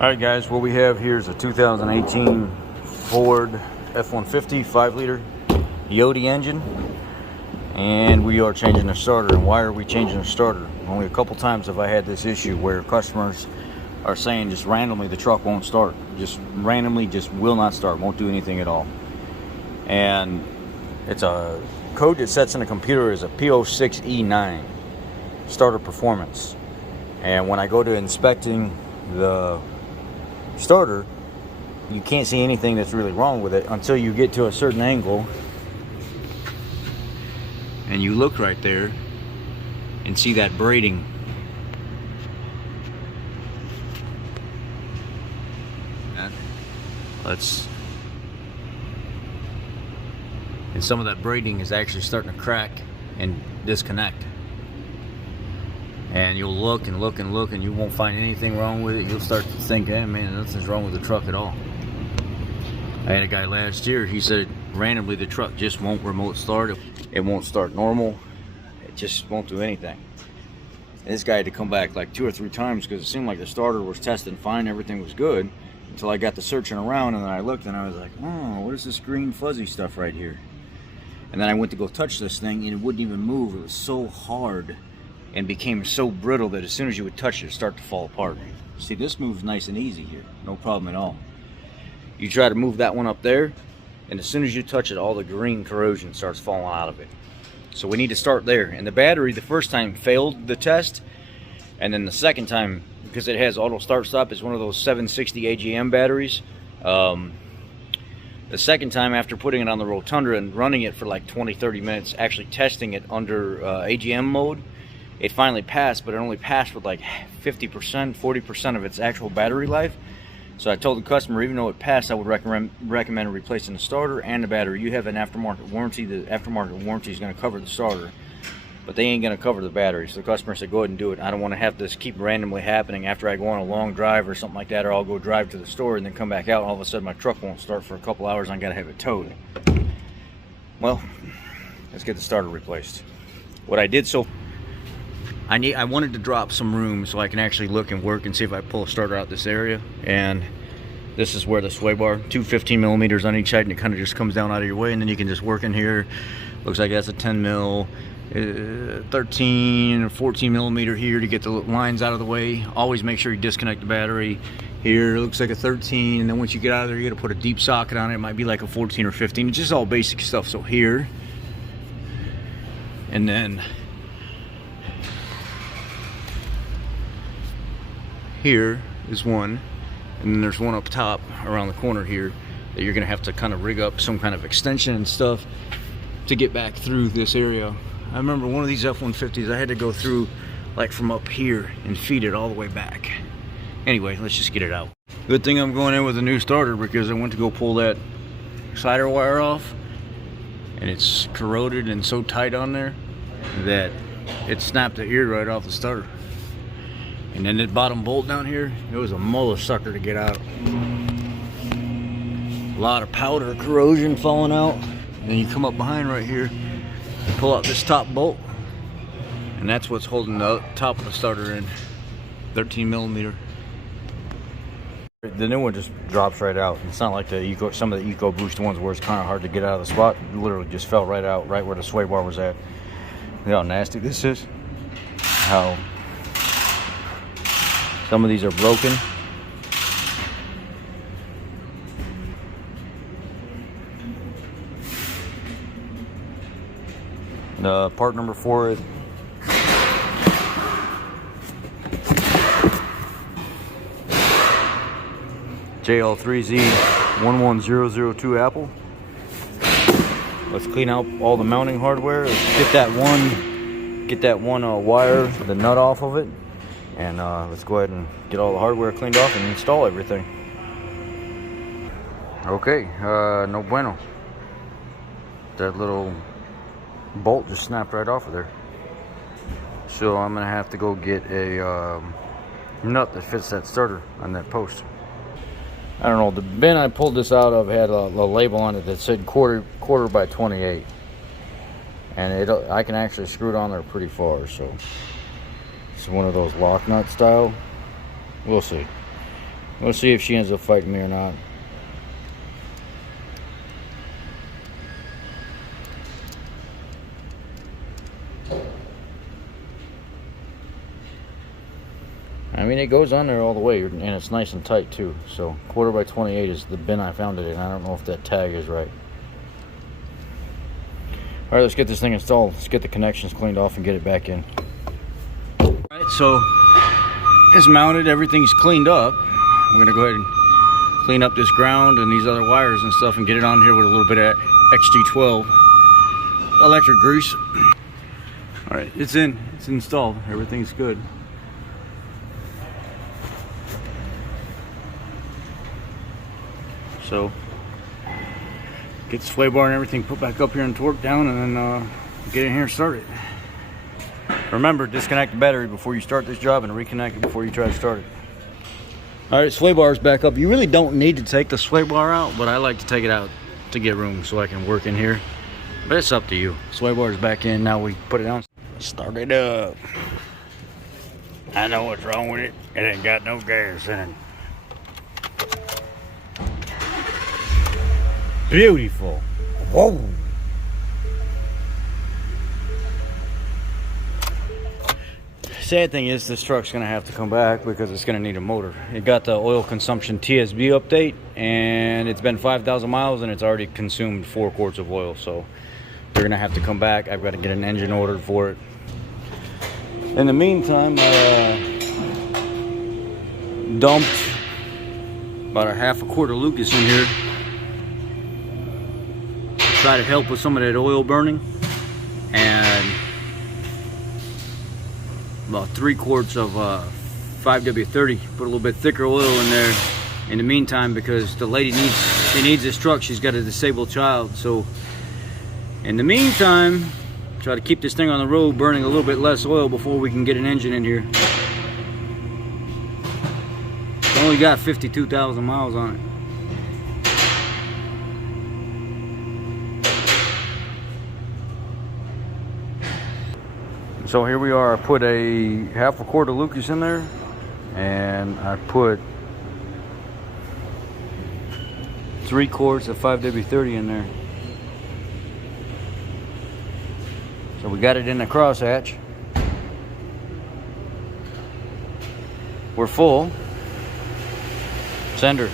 Alright guys, what we have here is a 2018 Ford F150 5-liter Yodi engine, and we are changing the starter. And why are we changing the starter? Only a couple times have I had this issue where customers are saying just randomly the truck won't start. Just randomly just will not start, won't do anything at all. And it's a code that sets in the computer as a P06E9 starter performance. And when I go to inspecting the starter, you can't see anything that's really wrong with it until you get to a certain angle and you look right there and see that braiding. And some of that braiding is actually starting to crack and disconnect. And you'll look and look and look and you won't find anything wrong with it. You'll start to think, hey man, nothing's wrong with the truck at all. I had a guy last year, he said randomly the truck just won't remote start. It won't start normal. It just won't do anything. And this guy had to come back like 2 or 3 times because it seemed like the starter was testing fine, everything was good, until I got to searching around, and then I looked and I was like, oh, what is this green fuzzy stuff right here? And then I went to go touch this thing and it wouldn't even move. It was so hard and became so brittle that as soon as you would touch it, it'd start to fall apart. See, this moves nice and easy here, no problem at all. You try to move that one up there, and as soon as you touch it, all the green corrosion starts falling out of it. So we need to start there. And the battery, the first time failed the test, and then the second time, because it has auto start stop, it's one of those 760 AGM batteries. The second time, after putting it on the rotunda and running it for like 20-30 minutes, actually testing it under AGM mode, it finally passed, but it only passed with like 50%, 40% of its actual battery life. So I told the customer, even though it passed, I would recommend replacing the starter and the battery. You have an aftermarket warranty. The aftermarket warranty is going to cover the starter, but they ain't going to cover the battery. So the customer said, go ahead and do it. I don't want to have this keep randomly happening after I go on a long drive or something like that, or I'll go drive to the store and then come back out and all of a sudden my truck won't start for a couple hours and I got to have it towed. Well, let's get the starter replaced. What I did, so I wanted to drop some room so I can actually look and work and see if I pull a starter out this area. And this is where the sway bar, 15 millimeters on each side, and it kind of just comes down out of your way, and then you can just work in here. Looks like that's a 10 mil, 13 or 14 millimeter here to get the lines out of the way. Always make sure you disconnect the battery. Here it looks like a 13, and then once you get out of there, you got to put a deep socket on it. It might be like a 14 or 15. It's just all basic stuff. So here, and then here is one, and then there's one up top around the corner here that you're gonna have to kind of rig up some kind of extension and stuff to get back through this area. I remember one of these F150s, I had to go through like from up here and feed it all the way back. Anyway, let's just get it out. Good thing I'm going in with a new starter, because I went to go pull that solder wire off and it's corroded and so tight on there that it snapped the ear right off the starter. And then the bottom bolt down here, it was a mother sucker to get out. A lot of powder corrosion falling out. And then you come up behind right here, pull out this top bolt, and that's what's holding the top of the starter in, 13 millimeter. The new one just drops right out. It's not like the some of the EcoBoost ones where it's kind of hard to get out of the spot. It literally just fell right out, right where the sway bar was at. You know how nasty this is? How some of these are broken. Part number 4 is JL3Z11002 Apple. Let's clean out all the mounting hardware. Let's get that one wire, the nut off of it. And let's go ahead and get all the hardware cleaned off and install everything. Okay, no bueno. That little bolt just snapped right off of there. So I'm gonna have to go get a nut that fits that starter on that post. I don't know, the bin I pulled this out of had a label on it that said quarter by 28. And I can actually screw it on there pretty far, so it's one of those lock nut style. We'll see. We'll see if she ends up fighting me or not. I mean, it goes on there all the way, and it's nice and tight too. So 1/4 by 28 is the bin I found it in. I don't know if that tag is right. All right, let's get this thing installed. Let's get the connections cleaned off and get it back in. All right, so it's mounted. Everything's cleaned up. We're gonna go ahead and clean up this ground and these other wires and stuff and get it on here with a little bit of XG12 electric grease. All right, it's in. It's installed. Everything's good. So get the sway bar and everything put back up here and torque down, and then get in here and start it. Remember, disconnect the battery before you start this job and reconnect it before you try to start it. All right, sway bar is back up. You really don't need to take the sway bar out, but I like to take it out to get room so I can work in here. But it's up to you. Sway bar is back in. Now we put it on. Start it up. I know what's wrong with it. It ain't got no gas in it. Beautiful. Whoa. Sad thing is, this truck's gonna have to come back because it's gonna need a motor. It got the oil consumption TSB update, and it's been 5,000 miles and it's already consumed 4 quarts of oil. So they're gonna have to come back. I've got to get an engine ordered for it. In the meantime, dumped about a 1/2 quart of Lucas in here. Try to help with some of that oil burning, and about 3 quarts of 5W30. Put a little bit thicker oil in there in the meantime, because the lady needs this truck. She's got a disabled child, so in the meantime, try to keep this thing on the road burning a little bit less oil before we can get an engine in here. It's only got 52,000 miles on it. So here we are. I put a 1/2 quart of Lucas in there, and I put 3 quarts of 5W30 in there. So we got it in the crosshatch. We're full. Sender.